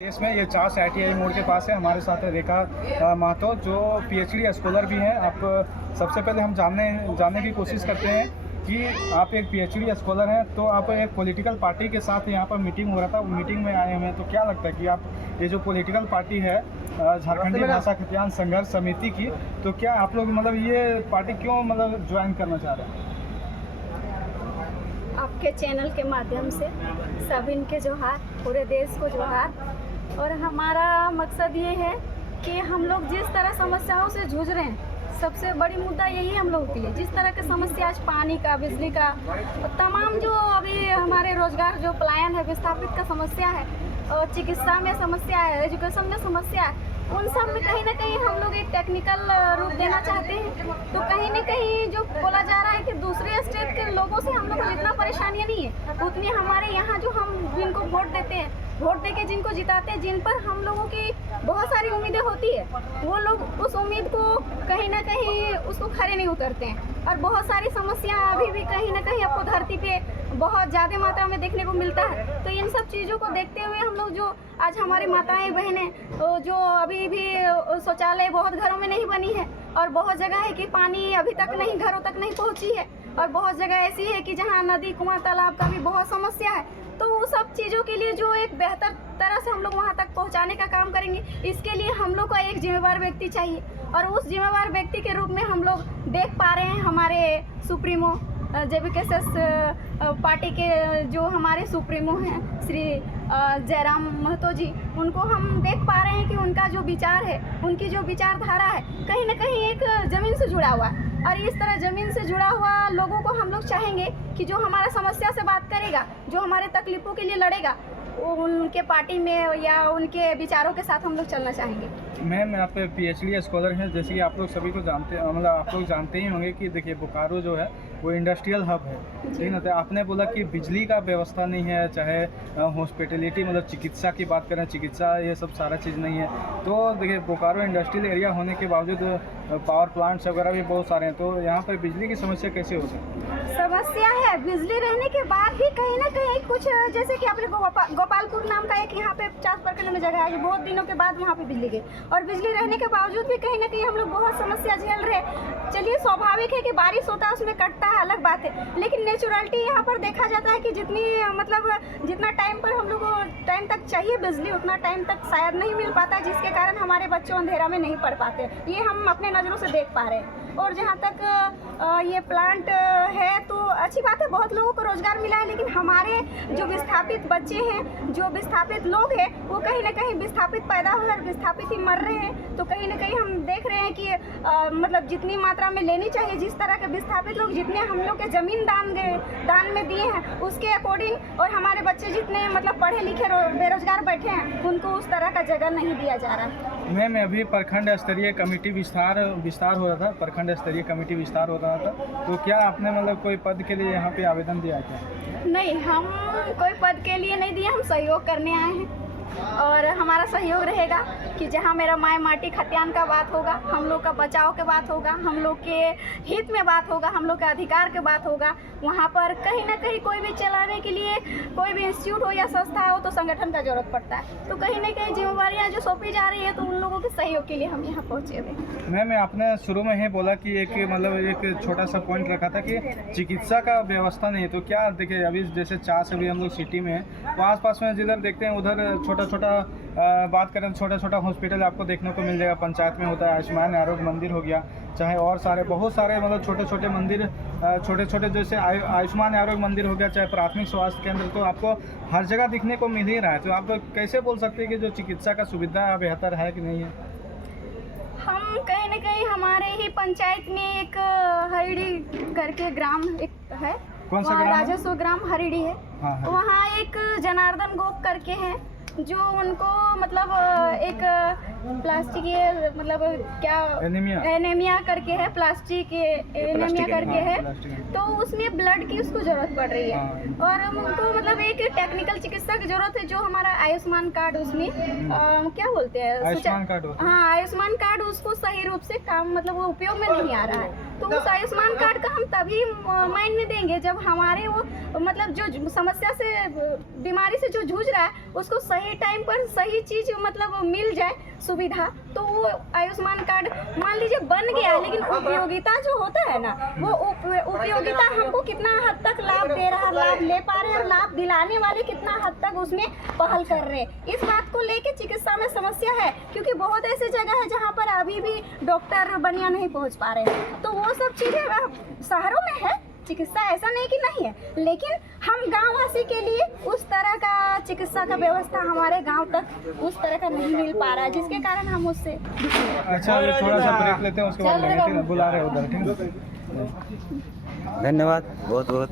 इसमें ये चास ITI मोड़ के पास है। हमारे साथ है रेखा महतो जो PhD स्कॉलर भी हैं। आप सबसे पहले हम जानने की कोशिश करते हैं कि आप एक PhD स्कॉलर हैं, तो आप एक पॉलिटिकल पार्टी के साथ यहाँ पर मीटिंग हो रहा था, मीटिंग में आए हुए हैं। तो क्या लगता है कि आप ये जो पॉलिटिकल पार्टी है झारखंडी भाषा खतियान संघर्ष समिति की, तो क्या आप लोग मतलब ये पार्टी क्यों मतलब ज्वाइन करना चाह रहे हैं? आपके चैनल के माध्यम से सभी के जोहार, पूरे देश को जोहार। और हमारा मकसद ये है कि हम लोग जिस तरह समस्याओं से जूझ रहे हैं, सबसे बड़ी मुद्दा यही हम लोगों की है। जिस तरह की समस्या आज पानी का, बिजली का, तमाम जो अभी हमारे रोजगार जो पलायन है, विस्थापित का समस्या है, और चिकित्सा में समस्या है, एजुकेशन में समस्या है, उन सब में कहीं ना कहीं हम लोग एक टेक्निकल रूप देना चाहते हैं। तो कहीं ना कहीं जो बोला जा रहा है कि दूसरे स्टेट के लोगों से हम लोग को जितना परेशानियाँ नहीं है, उतनी हमारे यहाँ जो हम जिनको वोट देते हैं, वोट देके जिनको जिताते हैं, जिन पर हम लोगों की बहुत सारी उम्मीदें होती है, वो लोग उस उम्मीद को कहीं ना कहीं उसको खरे नहीं उतरते हैं। और बहुत सारी समस्या अभी भी कहीं ना कहीं आपको धरती पे बहुत ज़्यादा मात्रा में देखने को मिलता है। तो इन सब चीज़ों को देखते हुए हम लोग जो आज हमारी माताएं बहनें जो अभी भी शौचालय बहुत घरों में नहीं बनी है, और बहुत जगह है कि पानी अभी तक नहीं घरों तक नहीं पहुंची है, और बहुत जगह ऐसी है कि जहां नदी, कुआं, तालाब का भी बहुत समस्या है। तो वो सब चीज़ों के लिए जो एक बेहतर तरह से हम लोग वहाँ तक पहुँचाने का काम करेंगे, इसके लिए हम लोग को एक जिम्मेवार व्यक्ति चाहिए। और उस जिम्मेवार व्यक्ति के रूप में हम लोग देख पा रहे हैं हमारे सुप्रीमो JBKS पार्टी के जो हमारे सुप्रीमो हैं श्री जयराम महतो जी, उनको हम देख पा रहे हैं कि उनका जो विचार है, उनकी जो विचारधारा है, कहीं ना कहीं एक ज़मीन से जुड़ा हुआ है। और इस तरह ज़मीन से जुड़ा हुआ लोगों को हम लोग चाहेंगे कि जो हमारा समस्या से बात करेगा, जो हमारे तकलीफ़ों के लिए लड़ेगा, उनके पार्टी में या उनके विचारों के साथ हम लोग चलना चाहेंगे। मैम, आप PhD स्कॉलर हैं, जैसे कि आप लोग सभी को जानते हैं, मतलब आप लोग जानते ही होंगे कि देखिए बोकारो जो है वो इंडस्ट्रियल हब है, ठीक ना। तो आपने बोला कि बिजली का व्यवस्था नहीं है, चाहे हॉस्पिटलिटी मतलब चिकित्सा की बात करें, चिकित्सा ये सब सारा चीज़ नहीं है। तो देखिए बोकारो इंडस्ट्रियल एरिया होने के बावजूद पावर प्लांट्स वगैरह भी बहुत सारे हैं, तो यहाँ पर बिजली की समस्या कैसे हो सकती है? समस्या है, बिजली रहने के बाद भी कहीं ना कहीं कुछ, जैसे कि आपने गोपालपुर नाम का एक यहाँ पे 50 प्रखंड में जगह है जो बहुत दिनों के बाद वहाँ पे बिजली गई, और बिजली रहने के बावजूद भी कहीं ना कहीं हम लोग बहुत समस्या झेल रहे हैं। चलिए, स्वाभाविक है कि बारिश होता है, उसमें कटता है, अलग बात है, लेकिन नेचुरलिटी यहाँ पर देखा जाता है कि जितनी मतलब जितना टाइम पर हम लोग को टाइम तक चाहिए बिजली, उतना टाइम तक शायद नहीं मिल पाता, जिसके कारण हमारे बच्चों अंधेरा में नहीं पढ़ पाते। ये हम अपने नज़रों से देख पा रहे हैं। और जहाँ तक ये प्लांट है तो अच्छी बात है, बहुत लोगों को रोज़गार मिला है, लेकिन हमारे जो विस्थापित बच्चे हैं, जो विस्थापित लोग हैं, वो कहीं ना कहीं विस्थापित पैदा हुए और विस्थापित ही मर रहे हैं। तो कहीं ना कहीं हम देख रहे हैं कि मतलब जितनी मात्रा में लेनी चाहिए, जिस तरह के विस्थापित लोग जितने हम लोग के ज़मीन दान में दिए हैं, उसके अकॉर्डिंग, और हमारे बच्चे जितने मतलब पढ़े लिखे बेरोजगार बैठे हैं, उनको उस तरह का जगह नहीं दिया जा रहा है। मैम, अभी प्रखंड स्तरीय कमेटी विस्तार हो रहा था, प्रखंड स्तरीय कमेटी विस्तार हो रहा था, तो क्या आपने मतलब कोई पद के लिए यहाँ पे आवेदन दिया था? नहीं, हम कोई पद के लिए नहीं दिए, हम सहयोग करने आए हैं। और हमारा सहयोग रहेगा कि जहाँ मेरा माय माटी खतियान का बात होगा, हम लोग का बचाव के बात होगा, हम लोग के हित में बात होगा, हम लोग के अधिकार के बात होगा, वहाँ पर कहीं ना कहीं कोई भी चलाने के लिए कोई भी इंस्टीट्यूट हो या संस्था हो तो संगठन का जरूरत पड़ता है। तो कहीं ना कहीं जिम्मेवारियाँ जो सौंपी जा रही है, तो उन लोगों के सहयोग के लिए हम यहाँ पहुँचे हुए। मैम, आपने शुरू में ही बोला कि एक मतलब एक छोटा सा पॉइंट रखा था कि चिकित्सा का व्यवस्था नहीं है। तो क्या देखिए, अभी जैसे 4 से अभी हम लोग सिटी में हैं, तो आसपास में जिधर देखते हैं उधर छोटा बात करें, छोटा हॉस्पिटल आपको देखने को मिल जाएगा। पंचायत में होता है, आयुष्मान आरोग्य मंदिर हो गया, चाहे और सारे बहुत सारे मतलब छोटे मंदिर, छोटे जैसे आयुष्मान आरोग्य मंदिर हो गया, चाहे प्राथमिक स्वास्थ्य केंद्र, तो आपको हर जगह दिखने को मिल ही रहा है। तो आप कैसे बोल सकते हैं कि जो चिकित्सा का सुविधा बेहतर है कि नहीं है? हम कहीं ना कहीं हमारे ही पंचायत में एक हरिड़ी करके ग्राम एक है, कौन सा ग्राम? राजस्व ग्राम हरिड़ी है। हाँ। वहाँ एक जनार्दन गोप करके हैं, जो उनको मतलब एक प्लास्टिक मतलब क्या एनीमिया करके है, प्लास्टिक एनीमिया करके है, तो उसमें ब्लड की उसको ज़रूरत पड़ रही है। और उनको मतलब एक टेक्निकल चिकित्सा की ज़रूरत है, जो हमारा आयुष्मान कार्ड उसमें क्या बोलते हैं, आयुष्मान कार्ड। हाँ, आयुष्मान कार्ड उसको सही रूप से काम मतलब वो उपयोग में नहीं आ रहा है। तो उस आयुष्मान कार्ड का हम तभी मायने देंगे जब हमारे वो मतलब जो समस्या से, बीमारी से जो जूझ रहा है, उसको सही सही टाइम पर सही चीज़ मतलब मिल जाए सुविधा, तो वो आयुष्मान कार्ड मान लीजिए बन गया, लेकिन उपयोगिता जो होता है ना, वो उपयोगिता हमको कितना हद तक लाभ दे रहा है, लाभ ले पा रहे हैं, और लाभ दिलाने वाले कितना हद तक उसमें पहल कर रहे हैं। इस बात को लेके चिकित्सा में समस्या है, क्योंकि बहुत ऐसी जगह है जहाँ पर अभी भी डॉक्टर बढ़िया नहीं पहुँच पा रहे हैं। तो वो सब चीज़ें शहरों में है, चिकित्सा ऐसा नहीं कि नहीं है, लेकिन हम गांववासी के लिए उस तरह का चिकित्सा का व्यवस्था हमारे गांव तक उस तरह का नहीं मिल पा रहा है, जिसके कारण हम उससे अच्छा, अभी थोड़ा सा ब्रेक लेते हैं, उसके बाद लेंगे, ठीक है? बुला रहे हैं उधर, ठीक है? धन्यवाद बहुत बहुत।